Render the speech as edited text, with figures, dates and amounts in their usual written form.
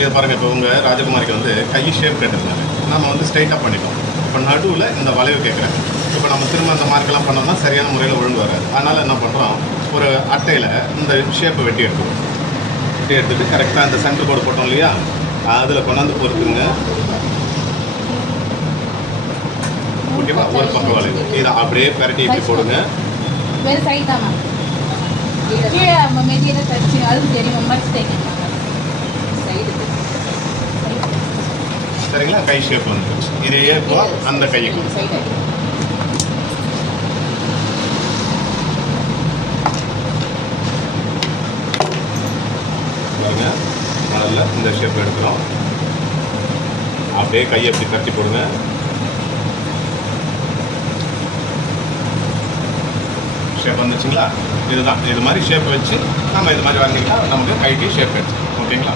இது பாருங்கள், இப்போ உங்கள் ராஜகுமாரிக்கு வந்து கை ஷேப் கேட்டிருந்தாங்க. நம்ம வந்து ஸ்ட்ரைட்டாக பண்ணிட்டோம். இப்போ நடுவில் இந்த வளைவு கேட்குறேன். இப்போ நம்ம திரும்ப அந்த மார்க்கெல்லாம் பண்ணோம்னா சரியான முறையில் ஒழுங்கு வராது. அதனால் என்ன பண்ணுறோம், ஒரு அட்டையில் இந்த ஷேப்பை வெட்டி எடுத்துக்கணும். வெட்டி எடுத்துகிட்டு கரெக்டாக அந்த சென்டர் போர்டு போட்டோம் இல்லையா, அதில் கொண்டாந்து பொறுத்துங்க. ஓகேவா? ஒரு பக்கம் வளைவு இதை அப்படியே பரட்டி இப்படி போடுங்க. வேறு சைட் தான் கீழே மெட்டீரியல் தச்சு அது தெரியும் சைடு. சரிங்களா? கை ஷேப் வந்துருச்சு. இதையே இப்போ அந்த கைக்கு பாருங்க, முதல்ல இந்த ஷேப் எடுக்கிறோம். அப்படியே கையை எப்படி தட்டி போடுங்க. ஷேப் வந்துச்சுங்களா? இதுதான், இது மாதிரி ஷேப் வச்சு நம்ம இது மாதிரி வாங்கிக்கலாம். நமக்கு கைக்கு ஷேப் எடுத்து. ஓகேங்களா?